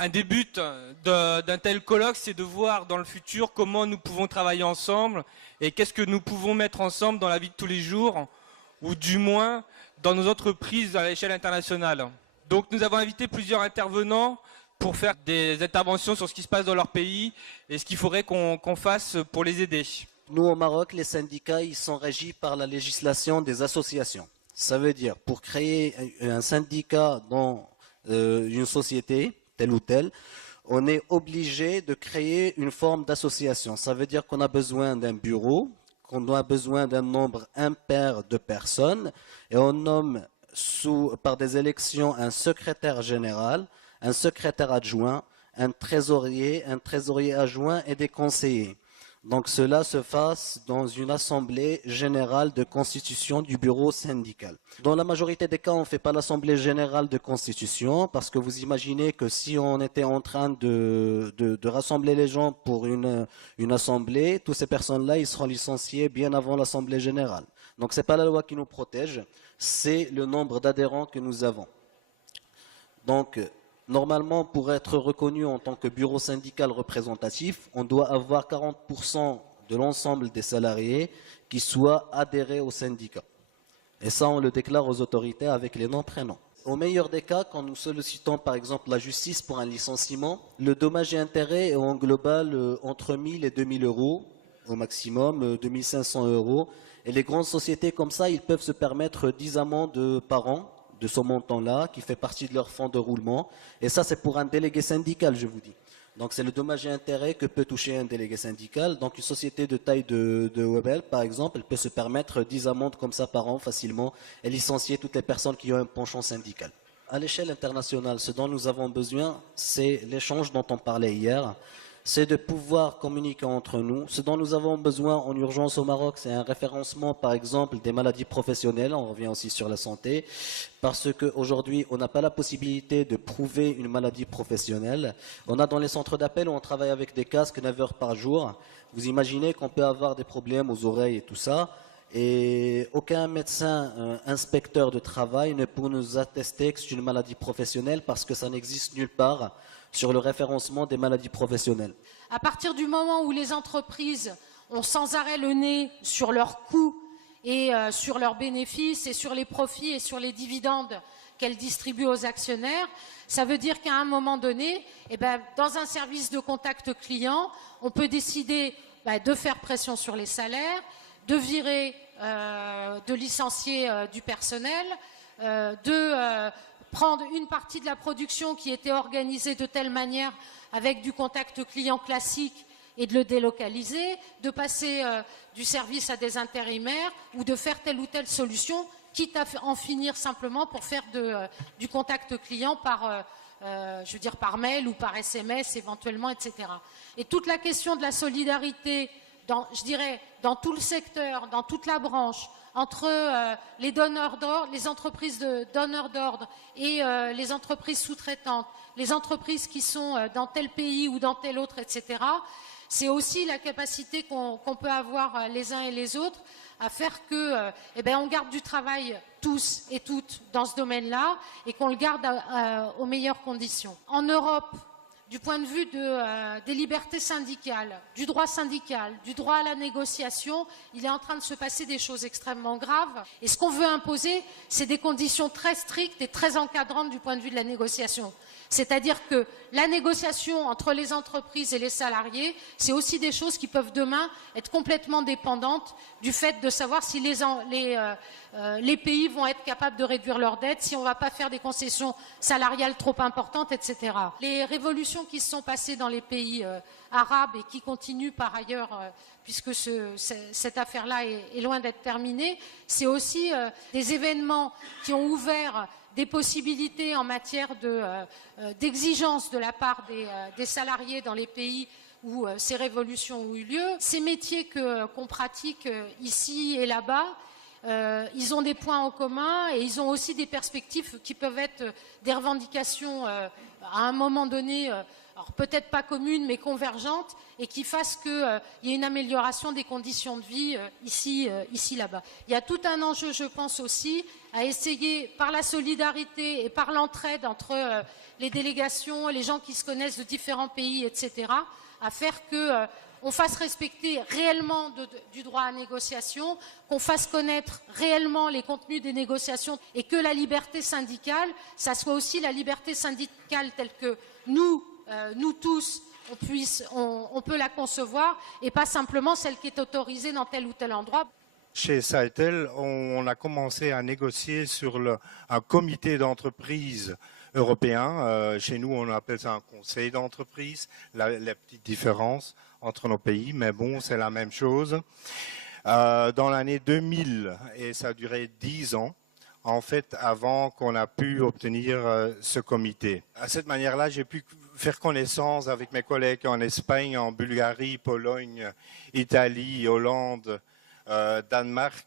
Un des buts d'un tel colloque, c'est de voir dans le futur comment nous pouvons travailler ensemble et qu'est-ce que nous pouvons mettre ensemble dans la vie de tous les jours, ou du moins dans nos entreprises à l'échelle internationale. Donc nous avons invité plusieurs intervenants pour faire des interventions sur ce qui se passe dans leur pays et ce qu'il faudrait qu'on fasse pour les aider. Nous, au Maroc, les syndicats, ils sont régis par la législation des associations. Ça veut dire, pour créer un syndicat dans une société, telle ou telle, on est obligé de créer une forme d'association. Ça veut dire qu'on a besoin d'un bureau, qu'on a besoin d'un nombre impair de personnes, et on nomme par des élections un secrétaire général, un secrétaire adjoint, un trésorier adjoint et des conseillers. Donc cela se fasse dans une assemblée générale de constitution du bureau syndical. Dans la majorité des cas, on ne fait pas l'assemblée générale de constitution parce que vous imaginez que si on était en train de rassembler les gens pour une assemblée, toutes ces personnes-là, ils seront licenciés bien avant l'assemblée générale. Donc ce n'est pas la loi qui nous protège, c'est le nombre d'adhérents que nous avons. Donc normalement, pour être reconnu en tant que bureau syndical représentatif, on doit avoir 40% de l'ensemble des salariés qui soient adhérés au syndicat. Et ça, on le déclare aux autorités avec les noms, prénoms. Au meilleur des cas, quand nous sollicitons par exemple la justice pour un licenciement, le dommage et intérêt est en global entre 1000 et 2000 euros au maximum, 2500 euros. Et les grandes sociétés comme ça, ils peuvent se permettre 10 amendes par an de ce montant-là, qui fait partie de leur fonds de roulement. Et ça, c'est pour un délégué syndical, je vous dis. Donc, c'est le dommage et intérêt que peut toucher un délégué syndical. Donc, une société de taille de Webel, par exemple, elle peut se permettre 10 amendes comme ça par an facilement et licencier toutes les personnes qui ont un penchant syndical. À l'échelle internationale, ce dont nous avons besoin, c'est l'échange dont on parlait hier. C'est de pouvoir communiquer entre nous. Ce dont nous avons besoin en urgence au Maroc, c'est un référencement, par exemple, des maladies professionnelles. On revient aussi sur la santé, parce qu'aujourd'hui, on n'a pas la possibilité de prouver une maladie professionnelle. On a dans les centres d'appel où on travaille avec des casques 9 heures par jour. Vous imaginez qu'on peut avoir des problèmes aux oreilles et tout ça. Et aucun médecin, inspecteur de travail ne peut nous attester que c'est une maladie professionnelle parce que ça n'existe nulle part sur le référencement des maladies professionnelles. À partir du moment où les entreprises ont sans arrêt le nez sur leurs coûts et sur leurs bénéfices et sur les profits et sur les dividendes qu'elles distribuent aux actionnaires, ça veut dire qu'à un moment donné, dans un service de contact client, on peut décider de faire pression sur les salaires, de virer, de licencier du personnel, prendre une partie de la production qui était organisée de telle manière avec du contact client classique et de le délocaliser, de passer du service à des intérimaires ou de faire telle ou telle solution, quitte à en finir simplement pour faire du contact client par mail ou par SMS éventuellement, etc. Et toute la question de la solidarité, dans tout le secteur, dans toute la branche, entre les donneurs d'ordre, les entreprises de donneurs d'ordre et les entreprises sous-traitantes, les entreprises qui sont dans tel pays ou dans tel autre, etc. C'est aussi la capacité qu'on peut avoir les uns et les autres à faire que on garde du travail tous et toutes dans ce domaine-là et qu'on le garde aux meilleures conditions. En Europe, du point de vue des libertés syndicales, du droit syndical, du droit à la négociation, il est en train de se passer des choses extrêmement graves. Et ce qu'on veut imposer, c'est des conditions très strictes et très encadrantes du point de vue de la négociation. C'est-à-dire que la négociation entre les entreprises et les salariés, c'est aussi des choses qui peuvent demain être complètement dépendantes du fait de savoir si les pays vont être capables de réduire leurs dettes, si on ne va pas faire des concessions salariales trop importantes, etc. Les révolutions qui se sont passées dans les pays arabes et qui continuent par ailleurs, puisque cette affaire-là est loin d'être terminée, c'est aussi des événements qui ont ouvert des possibilités en matière d'exigence de la part des salariés dans les pays où ces révolutions ont eu lieu. Ces métiers qu'on pratique ici et là-bas, ils ont des points en commun et ils ont aussi des perspectives qui peuvent être des revendications à un moment donné alors peut-être pas commune, mais convergente, et qui fasse qu'il y ait une amélioration des conditions de vie ici, là-bas. Il y a tout un enjeu, je pense aussi, à essayer, par la solidarité et par l'entraide entre les délégations et les gens qui se connaissent de différents pays, etc., à faire que on fasse respecter réellement du droit à négociation, qu'on fasse connaître réellement les contenus des négociations et que la liberté syndicale, ça soit aussi la liberté syndicale telle que nous tous, on peut la concevoir et pas simplement celle qui est autorisée dans tel ou tel endroit. Chez Saitel, on a commencé à négocier sur un comité d'entreprise européen. Chez nous, on appelle ça un conseil d'entreprise, la petite différence entre nos pays, mais bon, c'est la même chose. Dans l'année 2000, et ça a duré 10 ans, en fait, avant qu'on a pu obtenir ce comité. À cette manière-là, j'ai pu faire connaissance avec mes collègues en Espagne, en Bulgarie, Pologne, Italie, Hollande, Danemark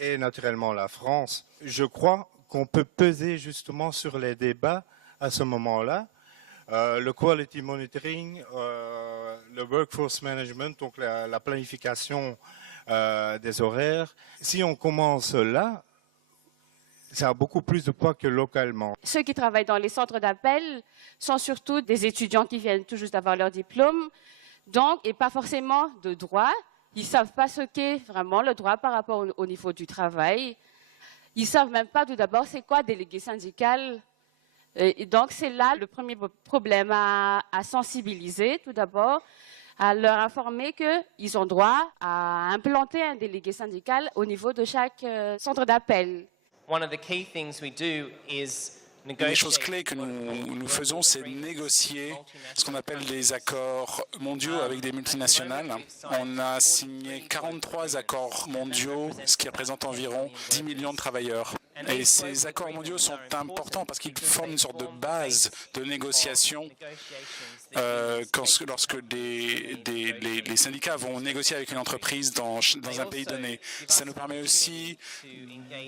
et naturellement la France. Je crois qu'on peut peser justement sur les débats à ce moment-là. Le quality monitoring, le workforce management, donc la planification des horaires. Si on commence là, ça a beaucoup plus de poids que localement. Ceux qui travaillent dans les centres d'appel sont surtout des étudiants qui viennent tout juste d'avoir leur diplôme, donc, et pas forcément de droit. Ils ne savent pas ce qu'est vraiment le droit par rapport au niveau du travail. Ils ne savent même pas tout d'abord c'est quoi délégué syndical. Et donc, c'est là le premier problème à sensibiliser tout d'abord, à leur informer qu'ils ont droit à implanter un délégué syndical au niveau de chaque centre d'appel. Une des choses clés que nous faisons, c'est négocier ce qu'on appelle des accords mondiaux avec des multinationales. On a signé 43 accords mondiaux, ce qui représente environ 10 millions de travailleurs. Et ces accords mondiaux sont importants parce qu'ils forment une sorte de base de négociation lorsque les syndicats vont négocier avec une entreprise dans un pays donné. Ça nous permet aussi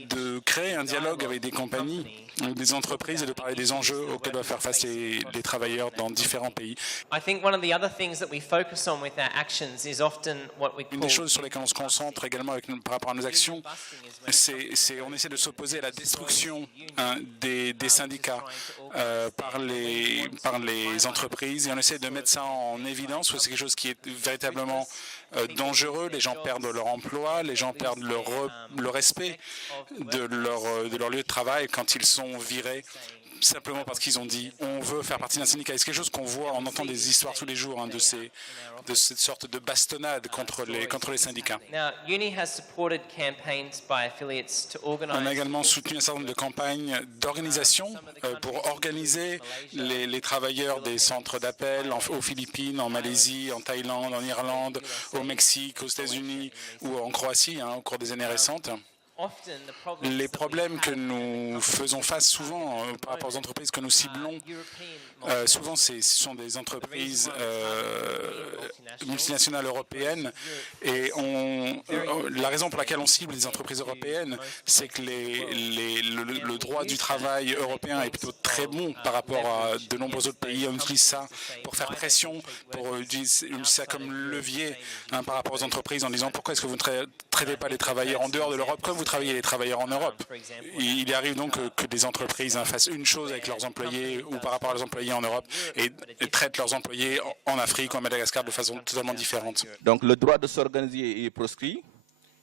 de créer un dialogue avec des compagnies, des entreprises et de parler des enjeux auxquels doivent faire face les travailleurs dans différents pays. Une des choses sur lesquelles on se concentre également par rapport à nos actions, c'est on essaie de s'opposer à la destruction des syndicats par les entreprises et on essaie de mettre ça en évidence parce que c'est quelque chose qui est véritablement dangereux. Les gens perdent leur emploi, les gens perdent le respect de leur lieu de travail quand ils sont virés simplement parce qu'ils ont dit on veut faire partie d'un syndicat. C'est quelque chose qu'on voit, on entend des histoires tous les jours de cette sorte de bastonnade contre les syndicats. On a également soutenu un certain nombre de campagnes d'organisation pour organiser les travailleurs des centres d'appel aux Philippines, en Malaisie, en Thaïlande, en Irlande, au Mexique, aux États-Unis ou en Croatie au cours des années récentes. Les problèmes que nous faisons face souvent par rapport aux entreprises que nous ciblons, souvent ce sont des entreprises multinationales européennes et la raison pour laquelle on cible les entreprises européennes, c'est que le droit du travail européen est plutôt très bon par rapport à de nombreux autres pays. On utilise ça pour faire pression, pour utiliser ça comme levier par rapport aux entreprises en disant pourquoi est-ce que vous ne traitez pas les travailleurs en dehors de l'Europe comme vous travaillez les travailleurs en Europe. Il arrive donc que des entreprises fassent une chose avec leurs employés ou par rapport à leurs employés en Europe et traitent leurs employés en Afrique ou en Madagascar de façon totalement différente. Donc le droit de s'organiser est proscrit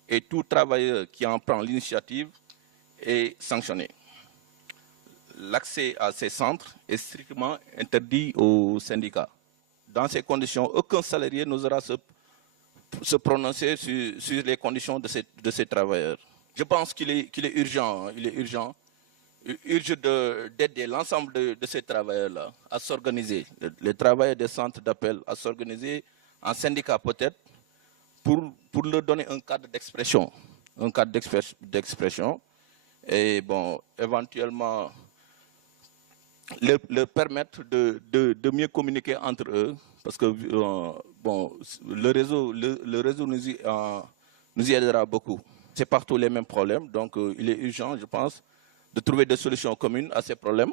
et tout travailleur qui en prend l'initiative est sanctionné. L'accès à ces centres est strictement interdit aux syndicats. Dans ces conditions, aucun salarié n'osera se prononcer sur les conditions de ces travailleurs. Je pense qu'il est urgent d'aider l'ensemble de ces travailleurs-là à s'organiser, les travailleurs des centres d'appel à s'organiser en syndicat peut-être, pour leur donner un cadre d'expression, et bon, éventuellement leur permettre de mieux communiquer entre eux, parce que bon, le réseau nous y aidera beaucoup. C'est partout les mêmes problèmes, donc il est urgent, je pense, de trouver des solutions communes à ces problèmes.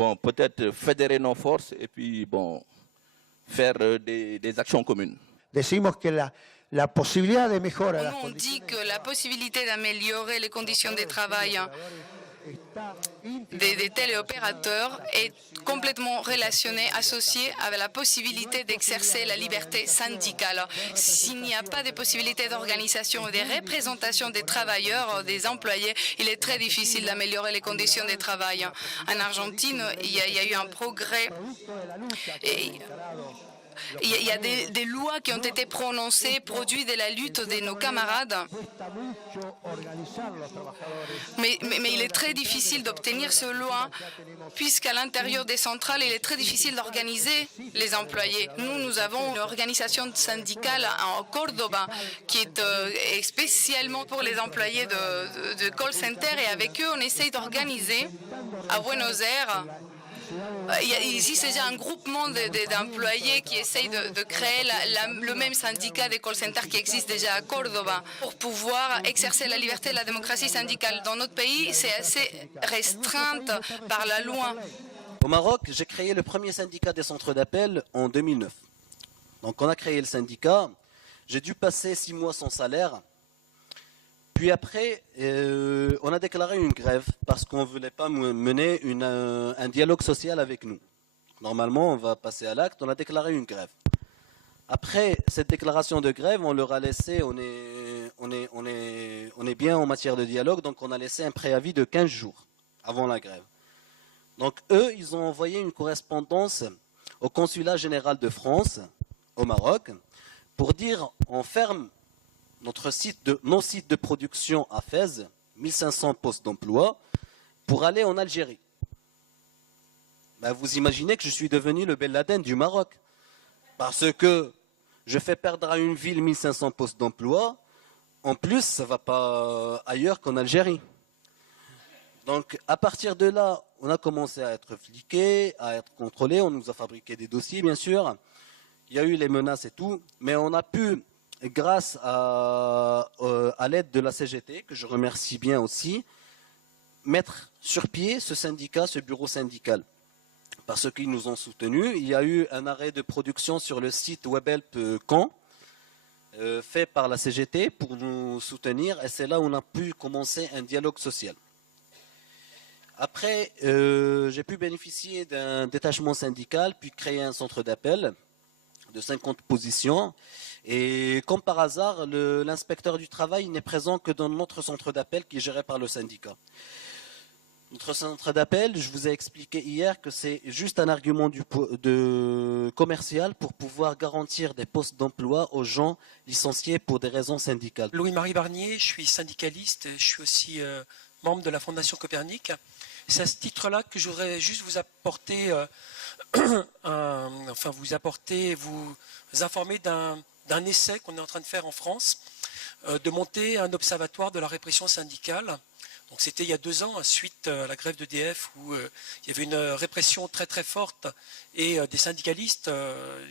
bon, peut-être fédérer nos forces et puis bon, faire des actions communes. Decimos que la posibilidad de mejora. Nous, on dit que la possibilité d'améliorer les conditions de travail des téléopérateurs est complètement relationnée, associée avec la possibilité d'exercer la liberté syndicale. S'il n'y a pas de possibilité d'organisation et de représentation des travailleurs, des employés, il est très difficile d'améliorer les conditions de travail. En Argentine, il y a eu un progrès. Il y a des lois qui ont été prononcées, produits de la lutte de nos camarades. Mais il est très difficile d'obtenir ces lois, puisqu'à l'intérieur des centrales, il est très difficile d'organiser les employés. Nous avons une organisation syndicale en Cordoba qui est spécialement pour les employés de call center, et avec eux, on essaye d'organiser à Buenos Aires. Ici, c'est déjà un groupement d'employés qui essayent de créer le même syndicat des call centers qui existe déjà à Cordoba pour pouvoir exercer la liberté et la démocratie syndicale. Dans notre pays, c'est assez restreinte par la loi. Au Maroc, j'ai créé le premier syndicat des centres d'appel en 2009. Donc on a créé le syndicat, j'ai dû passer 6 mois sans salaire. Puis après, on a déclaré une grève parce qu'on ne voulait pas mener un dialogue social avec nous. Normalement, on va passer à l'acte, on a déclaré une grève. Après cette déclaration de grève, on leur a laissé, on est bien en matière de dialogue, donc on a laissé un préavis de 15 jours avant la grève. Donc eux, ils ont envoyé une correspondance au consulat général de France, au Maroc, pour dire on ferme nos sites de production à Fès, 1500 postes d'emploi, pour aller en Algérie. Ben, vous imaginez que je suis devenu le Ben Laden du Maroc, parce que je fais perdre à une ville 1500 postes d'emploi, en plus ça ne va pas ailleurs qu'en Algérie. Donc à partir de là, on a commencé à être fliqués, à être contrôlés, on nous a fabriqué des dossiers bien sûr, il y a eu les menaces et tout, mais on a pu, grâce à l'aide de la CGT, que je remercie bien aussi, mettre sur pied ce syndicat, ce bureau syndical. Parce qu'ils nous ont soutenus. Il y a eu un arrêt de production sur le site Webhelp Caen, fait par la CGT pour nous soutenir. Et c'est là où on a pu commencer un dialogue social. Après, j'ai pu bénéficier d'un détachement syndical, puis créer un centre d'appel de 50 positions. Et comme par hasard, l'inspecteur du travail n'est présent que dans notre centre d'appel qui est géré par le syndicat. Notre centre d'appel, je vous ai expliqué hier que c'est juste un argument commercial pour pouvoir garantir des postes d'emploi aux gens licenciés pour des raisons syndicales. Louis-Marie Barnier, je suis syndicaliste, je suis aussi membre de la Fondation Copernic. C'est à ce titre-là que je voudrais juste vous apporter, vous informer d'un essai qu'on est en train de faire en France, de monter un observatoire de la répression syndicale. Donc c'était il y a 2 ans, suite à la grève d'EDF, où il y avait une répression très très forte, et des syndicalistes,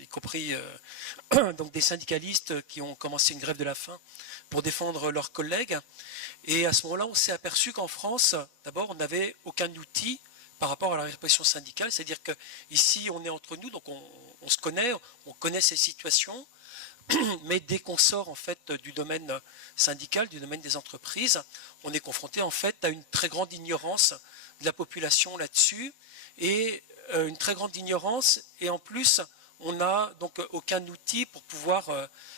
y compris donc des syndicalistes qui ont commencé une grève de la faim pour défendre leurs collègues. Et à ce moment-là, on s'est aperçu qu'en France, d'abord, on n'avait aucun outil par rapport à la répression syndicale, c'est-à-dire qu'ici, on est entre nous, donc on se connaît, on connaît ces situations. Mais dès qu'on sort en fait du domaine syndical, du domaine des entreprises, on est confronté en fait à une très grande ignorance de la population là-dessus, et une très grande ignorance, et en plus on n'a donc aucun outil pour pouvoir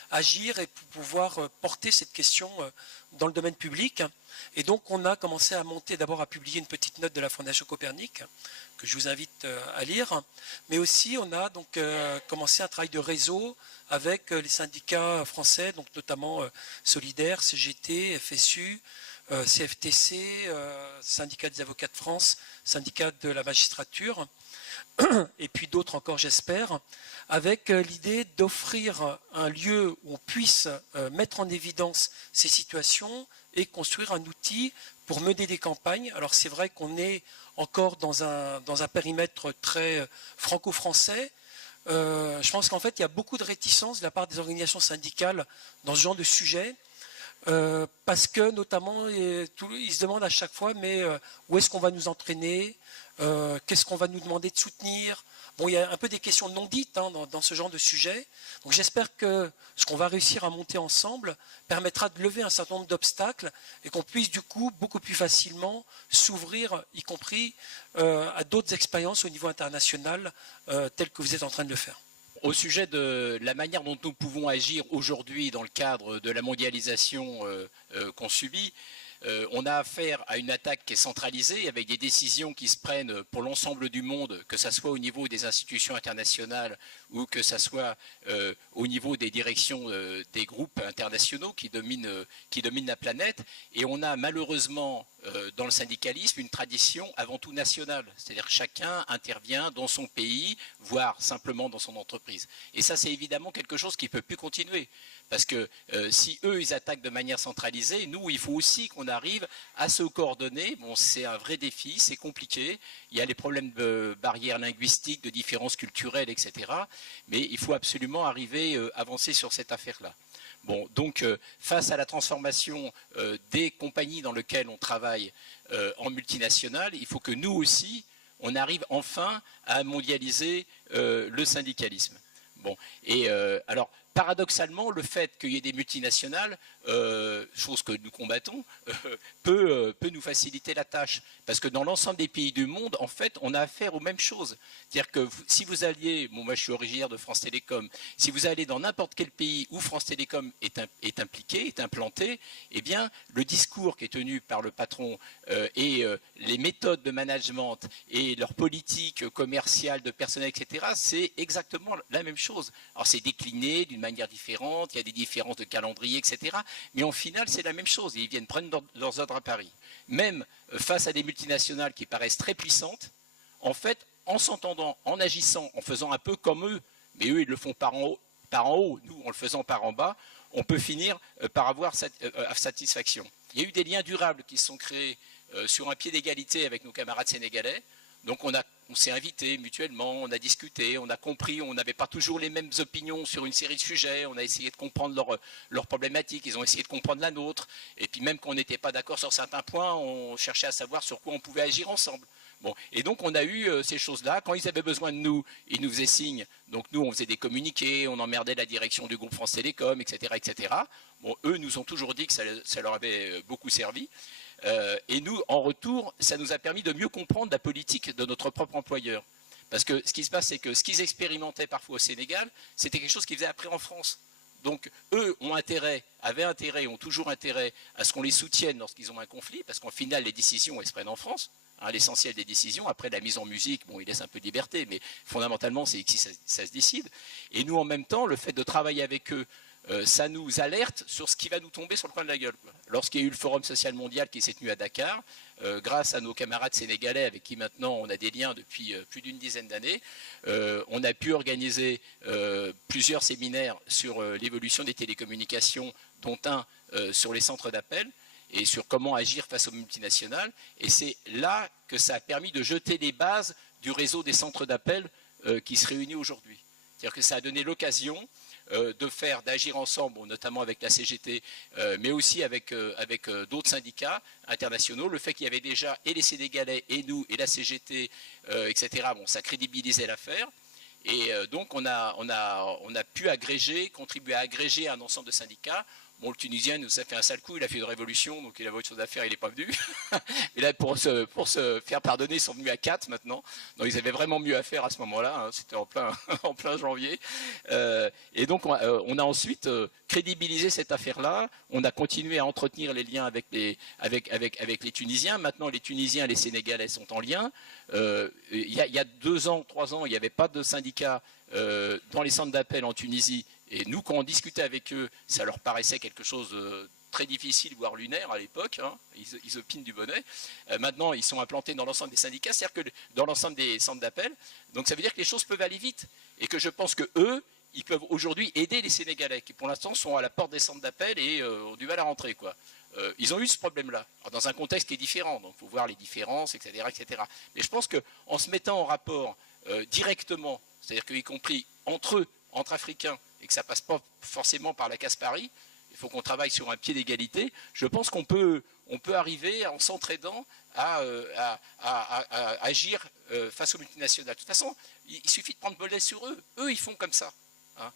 agir et pour pouvoir porter cette question dans le domaine public. Et donc on a commencé à monter, d'abord à publier une petite note de la Fondation Copernic, que je vous invite à lire, mais aussi on a donc commencé un travail de réseau avec les syndicats français, donc notamment Solidaire, CGT, FSU, CFTC, syndicat des avocats de France, syndicat de la magistrature, et puis d'autres encore j'espère, avec l'idée d'offrir un lieu où on puisse mettre en évidence ces situations et construire un outil pour mener des campagnes. Alors c'est vrai qu'on est encore dans un périmètre très franco-français. Je pense qu'en fait il y a beaucoup de réticence de la part des organisations syndicales dans ce genre de sujet. parce que notamment, ils se demandent à chaque fois, mais où est-ce qu'on va nous entraîner, qu'est-ce qu'on va nous demander de soutenir. Bon, il y a un peu des questions non dites dans ce genre de sujet. Donc j'espère que ce qu'on va réussir à monter ensemble permettra de lever un certain nombre d'obstacles et qu'on puisse du coup beaucoup plus facilement s'ouvrir, y compris à d'autres expériences au niveau international, telles que vous êtes en train de le faire. Au sujet de la manière dont nous pouvons agir aujourd'hui dans le cadre de la mondialisation qu'on subit, on a affaire à une attaque qui est centralisée avec des décisions qui se prennent pour l'ensemble du monde, que ce soit au niveau des institutions internationales ou que ce soit au niveau des directions des groupes internationaux qui dominent la planète. Et on a malheureusement dans le syndicalisme une tradition avant tout nationale, c'est-à-dire que chacun intervient dans son pays, voire simplement dans son entreprise. Et ça, c'est évidemment quelque chose qui ne peut plus continuer. Parce que si eux, ils attaquent de manière centralisée, nous, il faut aussi qu'on arrive à se coordonner. Bon, c'est un vrai défi, c'est compliqué. Il y a les problèmes de barrières linguistiques, de différences culturelles, etc. Mais il faut absolument arriver à avancer sur cette affaire-là. Bon, donc, face à la transformation des compagnies dans lesquelles on travaille en multinationales, il faut que nous aussi, on arrive enfin à mondialiser le syndicalisme. Bon, et alors, paradoxalement, le fait qu'il y ait des multinationales, chose que nous combattons, peut nous faciliter la tâche. Parce que dans l'ensemble des pays du monde, en fait, on a affaire aux mêmes choses. C'est-à-dire que si vous alliez, bon, moi je suis originaire de France Télécom, si vous allez dans n'importe quel pays où France Télécom est impliqué, est implanté, eh bien, le discours qui est tenu par le patron et les méthodes de management et leur politique commerciale de personnel, etc., c'est exactement la même chose. Alors c'est décliné d'une manière différente, il y a des différences de calendrier, etc. Mais en final, c'est la même chose. Et ils viennent prendre leurs ordres à Paris. Même face à des multinationales qui paraissent très puissantes, en fait, en s'entendant, en agissant, en faisant un peu comme eux, mais eux, ils le font par en haut, nous, en le faisant par en bas, on peut finir par avoir satisfaction. Il y a eu des liens durables qui se sont créés sur un pied d'égalité avec nos camarades sénégalais. Donc on s'est invités mutuellement, on a discuté, on a compris, on n'avait pas toujours les mêmes opinions sur une série de sujets, on a essayé de comprendre leurs problématiques, ils ont essayé de comprendre la nôtre, et puis même quand on n'était pas d'accord sur certains points, on cherchait à savoir sur quoi on pouvait agir ensemble. Bon, et donc on a eu ces choses-là, quand ils avaient besoin de nous, ils nous faisaient signe, donc nous on faisait des communiqués, on emmerdait la direction du groupe France Télécom, etc., etc. Bon, eux nous ont toujours dit que ça leur avait beaucoup servi. Et nous, en retour, ça nous a permis de mieux comprendre la politique de notre propre employeur. Parce que ce qui se passe, c'est que ce qu'ils expérimentaient parfois au Sénégal, c'était quelque chose qu'ils faisaient après en France. Donc, eux avaient intérêt, ont toujours intérêt à ce qu'on les soutienne lorsqu'ils ont un conflit, parce qu'en final, les décisions, elles se prennent en France. Hein, l'essentiel des décisions, après la mise en musique, bon, ils laissent un peu de liberté, mais fondamentalement, c'est ici ça se décide. Et nous, en même temps, le fait de travailler avec eux, ça nous alerte sur ce qui va nous tomber sur le coin de la gueule. Lorsqu'il y a eu le Forum social mondial qui s'est tenu à Dakar, grâce à nos camarades sénégalais avec qui maintenant on a des liens depuis plus d'une dizaine d'années, on a pu organiser plusieurs séminaires sur l'évolution des télécommunications, dont un sur les centres d'appel et sur comment agir face aux multinationales. Et c'est là que ça a permis de jeter les bases du réseau des centres d'appel qui se réunit aujourd'hui. C'est-à-dire que ça a donné l'occasion d'agir ensemble, notamment avec la CGT, mais aussi avec d'autres syndicats internationaux. Le fait qu'il y avait déjà et les Sénégalais, et nous, et la CGT, etc., bon, ça crédibilisait l'affaire. Et donc on a pu contribuer à agréger un ensemble de syndicats. Bon, le Tunisien nous a fait un sale coup, il a fait une révolution, donc il avait autre chose à faire, il n'est pas venu. Et là, pour se faire pardonner, ils sont venus à 4 maintenant. Donc ils avaient vraiment mieux à faire à ce moment-là, hein, c'était en plein janvier. Et donc on a ensuite crédibilisé cette affaire-là, on a continué à entretenir les liens avec les Tunisiens. Maintenant, les Tunisiens et les Sénégalais sont en lien. Il y a 2 ans, 3 ans, il n'y avait pas de syndicat dans les centres d'appel en Tunisie. Et nous, quand on discutait avec eux, ça leur paraissait quelque chose de très difficile, voire lunaire à l'époque. Hein, ils opinent du bonnet. Maintenant, ils sont implantés dans l'ensemble des syndicats, c'est-à-dire que dans l'ensemble des centres d'appel. Donc ça veut dire que les choses peuvent aller vite. Et que je pense qu'eux, ils peuvent aujourd'hui aider les Sénégalais, qui pour l'instant sont à la porte des centres d'appel et ont du mal à rentrer, quoi. Ils ont eu ce problème-là, dans un contexte qui est différent. Donc il faut voir les différences, etc., etc. Mais je pense qu'en se mettant en rapport directement, c'est-à-dire qu'y compris entre eux, entre Africains, et que ça ne passe pas forcément par la casse Paris, il faut qu'on travaille sur un pied d'égalité. Je pense qu'on peut arriver, en s'entraidant, à agir face aux multinationales. De toute façon, il suffit de prendre le relais sur eux. Eux, ils font comme ça. Hein.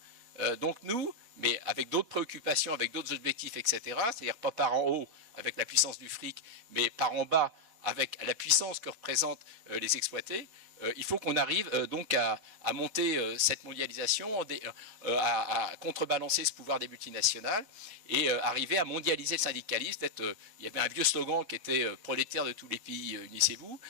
Donc nous, mais avec d'autres préoccupations, avec d'autres objectifs, etc., c'est-à-dire pas par en haut avec la puissance du fric, mais par en bas avec la puissance que représentent les exploités, il faut qu'on arrive donc à monter cette mondialisation, à contrebalancer ce pouvoir des multinationales et arriver à mondialiser le syndicalisme. Il y avait un vieux slogan qui était « prolétaires de tous les pays, unissez-vous ».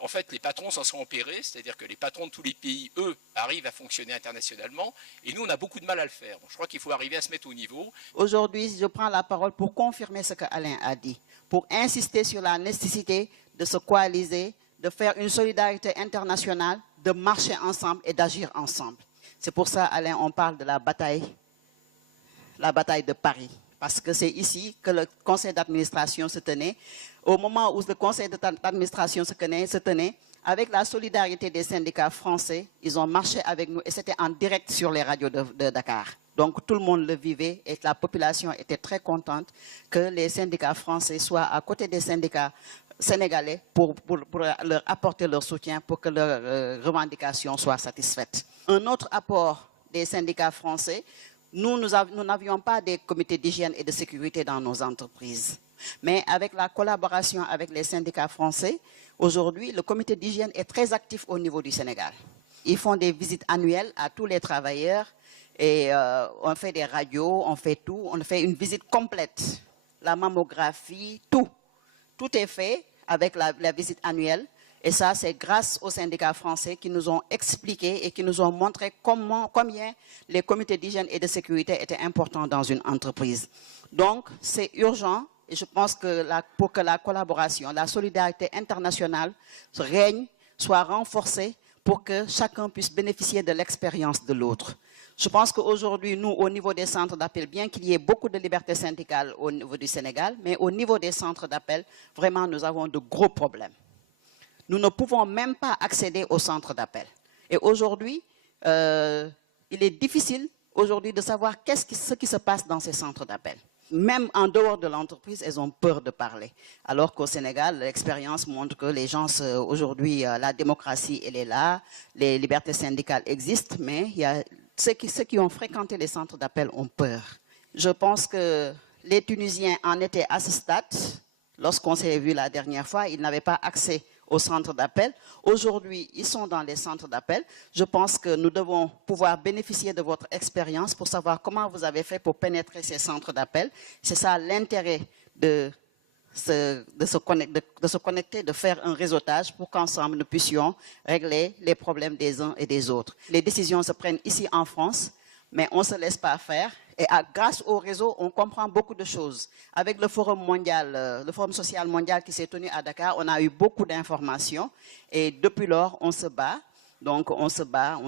En fait, les patrons s'en sont empirés, c'est-à-dire que les patrons de tous les pays, eux, arrivent à fonctionner internationalement et nous, on a beaucoup de mal à le faire. Donc, je crois qu'il faut arriver à se mettre au niveau. Aujourd'hui, je prends la parole pour confirmer ce que Alain a dit, pour insister sur la nécessité de se coaliser, de faire une solidarité internationale, de marcher ensemble et d'agir ensemble. C'est pour ça, Alain, on parle de la bataille de Paris. Parce que c'est ici que le conseil d'administration se tenait. Au moment où le conseil d'administration se tenait, avec la solidarité des syndicats français, ils ont marché avec nous et c'était en direct sur les radios de Dakar. Donc tout le monde le vivait et la population était très contente que les syndicats français soient à côté des syndicats sénégalais pour leur apporter leur soutien pour que leurs revendications soient satisfaites. Un autre apport des syndicats français, nous n'avions pas des comités d'hygiène et de sécurité dans nos entreprises. Mais avec la collaboration avec les syndicats français, aujourd'hui, le comité d'hygiène est très actif au niveau du Sénégal. Ils font des visites annuelles à tous les travailleurs et on fait des radios, on fait tout, on fait une visite complète, la mammographie, tout. Tout est fait avec la visite annuelle et ça c'est grâce aux syndicats français qui nous ont expliqué et qui nous ont montré combien les comités d'hygiène et de sécurité étaient importants dans une entreprise. Donc c'est urgent et je pense que pour que la collaboration, la solidarité internationale règne, soit renforcée pour que chacun puisse bénéficier de l'expérience de l'autre. Je pense qu'aujourd'hui, nous, au niveau des centres d'appel, bien qu'il y ait beaucoup de liberté syndicale au niveau du Sénégal, mais au niveau des centres d'appel, vraiment, nous avons de gros problèmes. Nous ne pouvons même pas accéder aux centres d'appel. Et aujourd'hui, il est difficile aujourd'hui de savoir ce qui se passe dans ces centres d'appel. Même en dehors de l'entreprise, elles ont peur de parler. Alors qu'au Sénégal, l'expérience montre que les gens, aujourd'hui, la démocratie, elle est là, les libertés syndicales existent, mais il y a ceux qui ont fréquenté les centres d'appel ont peur. Je pense que les Tunisiens en étaient à ce stade. Lorsqu'on s'est vu la dernière fois, ils n'avaient pas accès aux centres d'appel. Aujourd'hui, ils sont dans les centres d'appel. Je pense que nous devons pouvoir bénéficier de votre expérience pour savoir comment vous avez fait pour pénétrer ces centres d'appel. C'est ça l'intérêt de se connecter, de faire un réseautage pour qu'ensemble nous puissions régler les problèmes des uns et des autres. Les décisions se prennent ici en France, mais on ne se laisse pas faire. Et grâce au réseau, on comprend beaucoup de choses. Avec le Forum mondial, le Forum social mondial qui s'est tenu à Dakar, on a eu beaucoup d'informations. Et depuis lors, on se bat. Donc on se bat.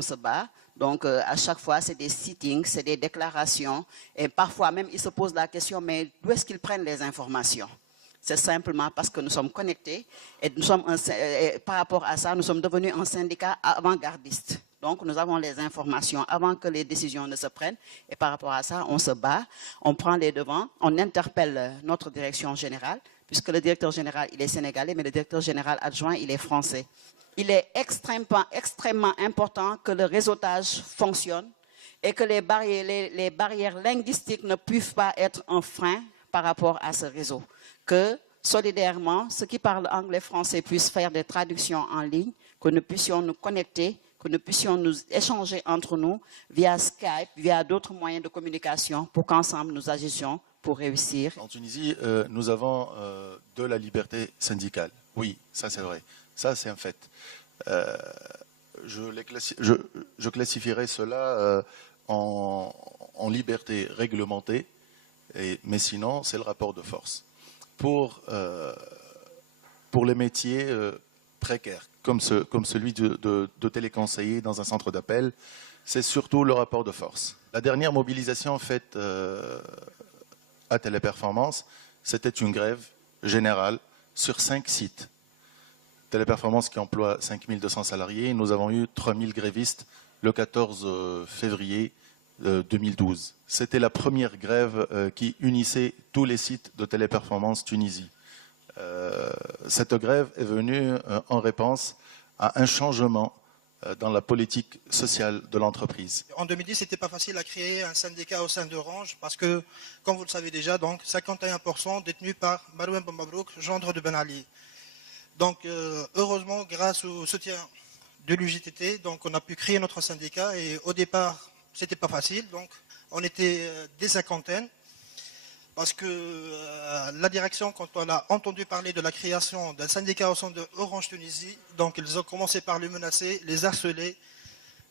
Donc à chaque fois, c'est des sittings, c'est des déclarations. Et parfois même, ils se posent la question, mais d'où est-ce qu'ils prennent les informations ? C'est simplement parce que nous sommes connectés et par rapport à ça, nous sommes devenus un syndicat avant-gardiste. Donc, nous avons les informations avant que les décisions ne se prennent et par rapport à ça, on se bat, on prend les devants, on interpelle notre direction générale puisque le directeur général, il est sénégalais, mais le directeur général adjoint, il est français. Il est extrêmement important que le réseautage fonctionne et que les barrières linguistiques ne puissent pas être un frein par rapport à ce réseau. Que solidairement, ceux qui parlent anglais, français puissent faire des traductions en ligne, que nous puissions nous connecter, que nous puissions nous échanger entre nous via Skype, via d'autres moyens de communication pour qu'ensemble nous agissions pour réussir. En Tunisie, nous avons de la liberté syndicale. Oui, ça c'est vrai. Ça c'est un fait. Je classifierais cela en liberté réglementée, mais sinon c'est le rapport de force. Pour les métiers précaires, comme celui de téléconseiller dans un centre d'appel, c'est surtout le rapport de force. La dernière mobilisation faite à Téléperformance, c'était une grève générale sur 5 sites. Téléperformance qui emploie 5200 salariés, nous avons eu 3000 grévistes le 14 février 2012. C'était la première grève qui unissait tous les sites de Téléperformance Tunisie. Cette grève est venue en réponse à un changement dans la politique sociale de l'entreprise. En 2010, c'était pas facile à créer un syndicat au sein d'Orange parce que, comme vous le savez déjà, donc 51% détenus par Marouane Bombabrouk, gendre de Ben Ali. Donc, heureusement, grâce au soutien de l'UJTT, donc on a pu créer notre syndicat et au départ, c'était pas facile. Donc, on était des cinquantaines parce que la direction, quand on a entendu parler de la création d'un syndicat au sein de Orange Tunisie, donc ils ont commencé par les menacer, les harceler.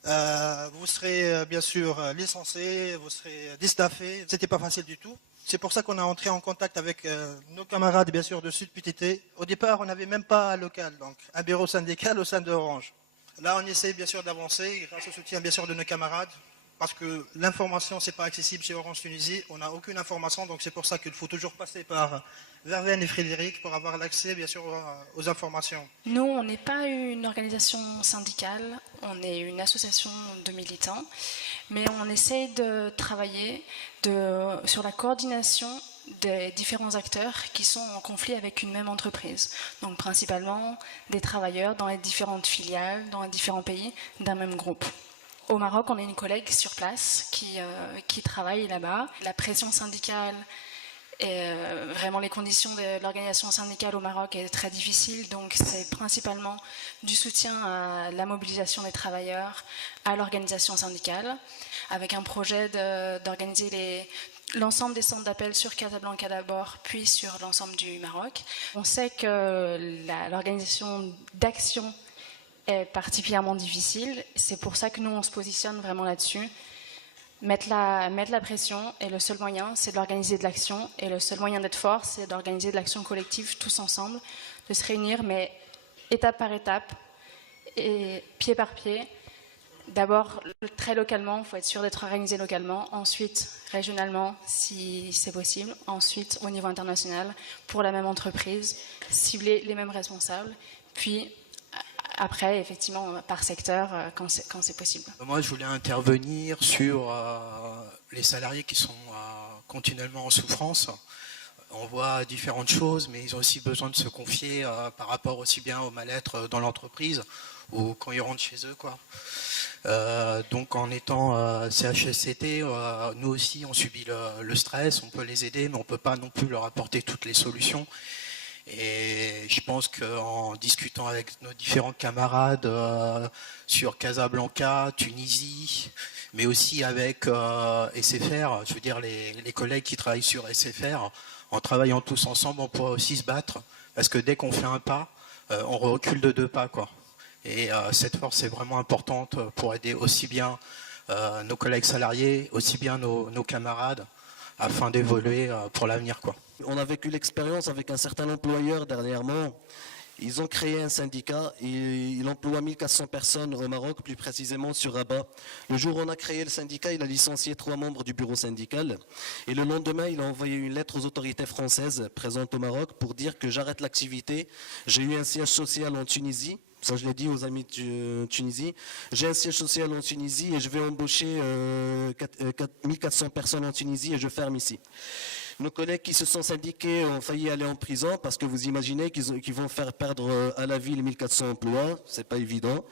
Vous serez bien sûr licenciés, vous serez déstaffés. C'était pas facile du tout. C'est pour ça qu'on a entré en contact avec nos camarades, bien sûr, de Sud PTT. Au départ, on n'avait même pas un local, donc un bureau syndical au sein d'Orange. Là, on essaie bien sûr d'avancer grâce au soutien bien sûr de nos camarades. Parce que l'information, ce n'est pas accessible chez Orange Tunisie. On n'a aucune information, donc c'est pour ça qu'il faut toujours passer par Verveine et Frédéric pour avoir l'accès, bien sûr, aux informations. Nous, on n'est pas une organisation syndicale, on est une association de militants, mais on essaie de travailler sur la coordination des différents acteurs qui sont en conflit avec une même entreprise. Donc principalement des travailleurs dans les différentes filiales, dans les différents pays d'un même groupe. Au Maroc, on a une collègue sur place qui travaille là-bas. La pression syndicale et vraiment les conditions de l'organisation syndicale au Maroc est très difficile. Donc c'est principalement du soutien à la mobilisation des travailleurs, à l'organisation syndicale, avec un projet d'organiser l'ensemble des centres d'appel sur Casablanca d'abord, puis sur l'ensemble du Maroc. On sait que l'organisation d'action est particulièrement difficile. C'est pour ça que nous, on se positionne vraiment là-dessus. Mettre la pression, et le seul moyen, c'est d'organiser de l'action. Et le seul moyen d'être fort, c'est d'organiser de l'action collective tous ensemble, de se réunir, mais étape par étape, et pied par pied. D'abord, très localement, il faut être sûr d'être organisé localement. Ensuite, régionalement, si c'est possible. Ensuite, au niveau international, pour la même entreprise, cibler les mêmes responsables. Puis, après, effectivement, par secteur, quand c'est possible. Moi, je voulais intervenir sur les salariés qui sont continuellement en souffrance. On voit différentes choses, mais ils ont aussi besoin de se confier par rapport aussi bien au mal-être dans l'entreprise ou quand ils rentrent chez eux, quoi. Donc en étant CHSCT, nous aussi on subit le stress, on peut les aider, mais on ne peut pas non plus leur apporter toutes les solutions. Et je pense qu'en discutant avec nos différents camarades sur Casablanca, Tunisie, mais aussi avec SFR, je veux dire les collègues qui travaillent sur SFR, en travaillant tous ensemble, on pourra aussi se battre, parce que dès qu'on fait un pas, on recule de 2 pas, quoi. Et cette force est vraiment importante pour aider aussi bien nos collègues salariés, aussi bien nos camarades, afin d'évoluer pour l'avenir, quoi. On a vécu l'expérience avec un certain employeur dernièrement. Ils ont créé un syndicat et il emploie 1400 personnes au Maroc, plus précisément sur Rabat. Le jour où on a créé le syndicat, il a licencié 3 membres du bureau syndical. Et le lendemain, il a envoyé une lettre aux autorités françaises présentes au Maroc pour dire que j'arrête l'activité. J'ai eu un siège social en Tunisie. Ça, je l'ai dit aux amis de Tunisie. J'ai un siège social en Tunisie et je vais embaucher 1400 personnes en Tunisie et je ferme ici. Nos collègues qui se sont syndiqués ont failli aller en prison parce que vous imaginez qu'ils vont faire perdre à la ville 1400 emplois. C'est pas évident.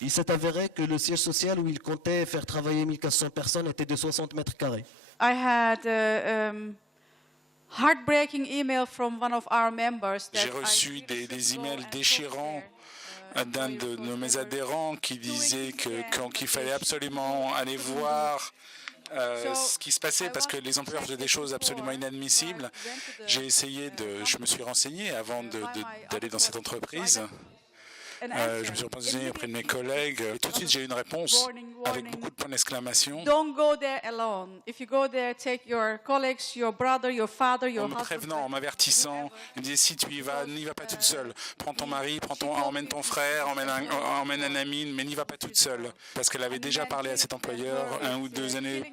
Il s'est avéré que le siège social où ils comptaient faire travailler 1400 personnes était de 60 mètres carrés. I had heartbreaking email from one of our members. J'ai reçu des emails déchirants d'un de mes adhérents qui disait qu'il fallait absolument aller voir ce qui se passait parce que les employeurs faisaient des choses absolument inadmissibles. Je me suis renseigné avant d'aller dans cette entreprise. Je me suis renseigné auprès de mes collègues et tout de suite j'ai eu une réponse avec beaucoup de points d'exclamation. Don't go there alone. If you go there, take your colleagues, your brother, your father, your husband. En me prévenant, en m'avertissant, il me disait si tu y vas, n'y va pas toute seule. Prends ton mari, emmène ton frère, emmène un ami, mais n'y va pas toute seule. Parce qu'elle avait déjà parlé à cet employeur 1 ou 2 années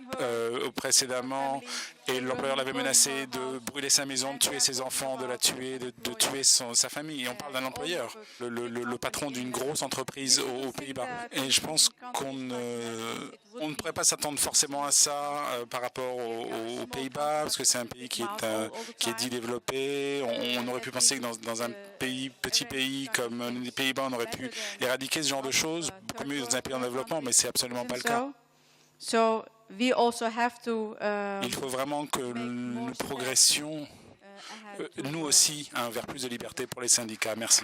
précédemment et l'employeur l'avait menacé de brûler sa maison, de tuer ses enfants, de la tuer, de tuer sa famille. Et on parle d'un employeur. Le patron patron d'une grosse entreprise aux Pays-Bas. Et je pense qu'on ne pourrait pas s'attendre forcément à ça par rapport aux Pays-Bas, parce que c'est un pays qui est dit développé. On aurait pu penser que dans un petit pays comme les Pays-Bas, on aurait pu éradiquer ce genre de choses, beaucoup mieux dans un pays en développement, mais c'est absolument pas le cas. Il faut vraiment que nous progressions, nous aussi, vers plus de liberté pour les syndicats. Merci.